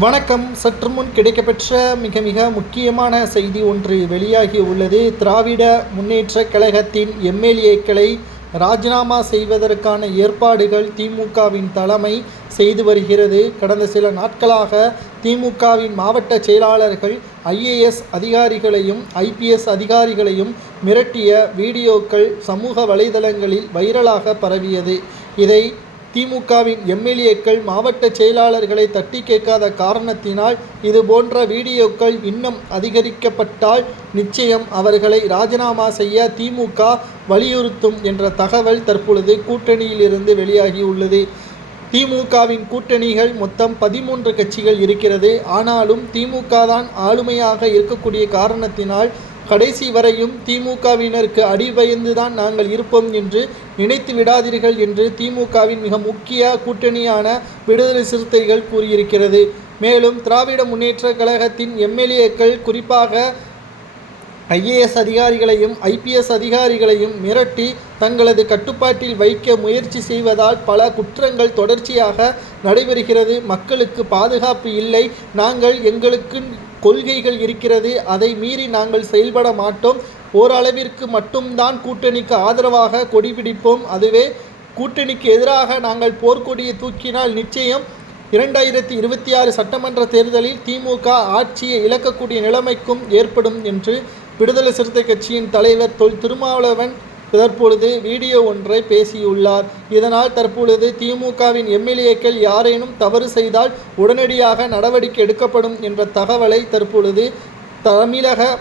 வணக்கம். சற்று முன் கிடைக்கப்பெற்ற மிக முக்கியமான செய்தி ஒன்று வெளியாகி உள்ளது. திராவிட முன்னேற்றக் கழகத்தின் எம்எல்ஏக்களை ராஜினாமா செய்வதற்கான ஏற்பாடுகள் திமுகவின் தலைமை செய்து வருகிறது. கடந்த சில நாட்களாக திமுகவின் மாவட்ட செயலாளர்கள் ஐஏஎஸ் அதிகாரிகளையும் ஐபிஎஸ் அதிகாரிகளையும் மிரட்டிய வீடியோக்கள் சமூக வலைதளங்களில் வைரலாக பரவியது. இதை திமுகவின் எம்எல்ஏக்கள் மாவட்ட செயலாளர்களை தட்டி கேட்காத காரணத்தினால் இதுபோன்ற வீடியோக்கள் இன்னும் அதிகரிக்கப்பட்டால் நிச்சயம் அவர்களை ராஜினாமா செய்ய திமுக வலியுறுத்தும் என்ற தகவல் தற்பொழுது கூட்டணியிலிருந்து வெளியாகியுள்ளது. திமுகவின் கூட்டணிகள் மொத்தம் 13 கட்சிகள் இருக்கிறது. ஆனாலும் திமுக தான் ஆளுமையாக இருக்கக்கூடிய காரணத்தினால் கடைசி வரையும் திமுகவினருக்கு அடிபயந்துதான் நாங்கள் இருப்போம் என்று நினைத்து விடாதீர்கள் என்று திமுகவின் மிக முக்கிய கூட்டணியான விடுதலை சிறுத்தைகள் கூறியிருக்கிறது. மேலும் திராவிட முன்னேற்றக் கழகத்தின் எம்எல்ஏக்கள் குறிப்பாக ஐஏஎஸ் அதிகாரிகளையும் ஐபிஎஸ் அதிகாரிகளையும் மிரட்டி தங்களது கட்டுப்பாட்டில் வைக்க முயற்சி செய்வதால் பல குற்றங்கள் தொடர்ச்சியாக நடைபெறுகிறது. மக்களுக்கு பாதுகாப்பு இல்லை. நாங்கள் எங்களுக்கு கொள்கைகள் இருக்கிறது, அதை மீறி நாங்கள் செயல்பட மாட்டோம். ஓரளவிற்கு மட்டும்தான் கூட்டணிக்கு ஆதரவாக கொடி பிடிப்போம். அதுவே கூட்டணிக்கு எதிராக நாங்கள் போர்க்கொடியை தூக்கினால் நிச்சயம் 2026 சட்டமன்ற தேர்தலில் திமுக ஆட்சியை இழக்கக்கூடிய நிலைமைக்கும் ஏற்படும் என்று விடுதலை சிறுத்தை கட்சியின் தலைவர் தொல் திருமாவளவன் தற்பொழுது வீடியோ ஒன்றை பேசியுள்ளார். இதனால் தற்பொழுது திமுகவின் எம்எல்ஏக்கள் யாரேனும் தவறு செய்தால் உடனடியாக நடவடிக்கை எடுக்கப்படும் என்ற தகவலை தற்பொழுது தமிழக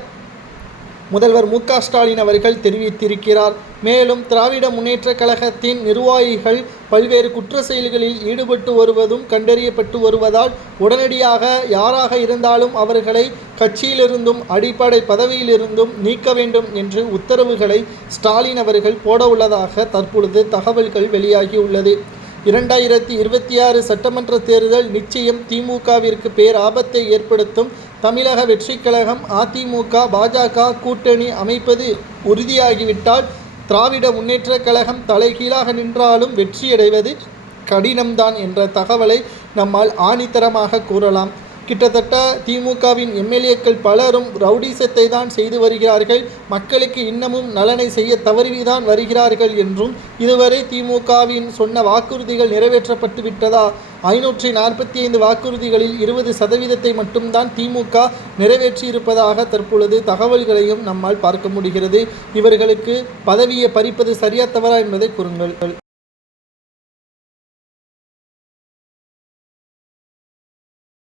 முதல்வர் மு.க. ஸ்டாலின் அவர்கள் தெரிவித்திருக்கிறார். மேலும் திராவிட முன்னேற்றக் கழகத்தின் நிர்வாகிகள் பல்வேறு குற்ற செயல்களில் ஈடுபட்டு வருவதும் கண்டறியப்பட்டு வருவதால் உடனடியாக யாராக இருந்தாலும் அவர்களை கட்சியிலிருந்தும் அடிப்படை பதவியிலிருந்தும் நீக்க வேண்டும் என்று உத்தரவுகளை ஸ்டாலின் அவர்கள் போட உள்ளதாக தற்பொழுது தகவல்கள் வெளியாகியுள்ளது. 2026 சட்டமன்ற தேர்தல் நிச்சயம் திமுகவிற்கு பேராபத்தை ஏற்படுத்தும். தமிழக வெற்றிக் கழகம் அதிமுக பாஜக கூட்டணி அமைப்பது உறுதியாகிவிட்டால் திராவிட முன்னேற்றக் கழகம் தலைகீழாக நின்றாலும் வெற்றியடைவது கடினம்தான் என்ற தகவலை நம்மால் ஆணித்தரமாக கூறலாம். கிட்டத்தட்ட திமுகவின் எம்எல்ஏக்கள் பலரும் ரவுடிசத்தை தான் செய்து வருகிறார்கள், மக்களுக்கு இன்னமும் நலனை செய்ய தவறிதான் வருகிறார்கள் என்றும், இதுவரை திமுகவின் சொன்ன வாக்குறுதிகள் நிறைவேற்றப்பட்டு விட்டதா? 545 வாக்குறுதிகளில் 20% மட்டும்தான் திமுக நிறைவேற்றியிருப்பதாக தற்பொழுது தகவல்களையும் நம்மால் பார்க்க முடிகிறது. இவர்களுக்கு பதவியை பறிப்பது சரியா தவறா என்பதை கூறுங்கள்.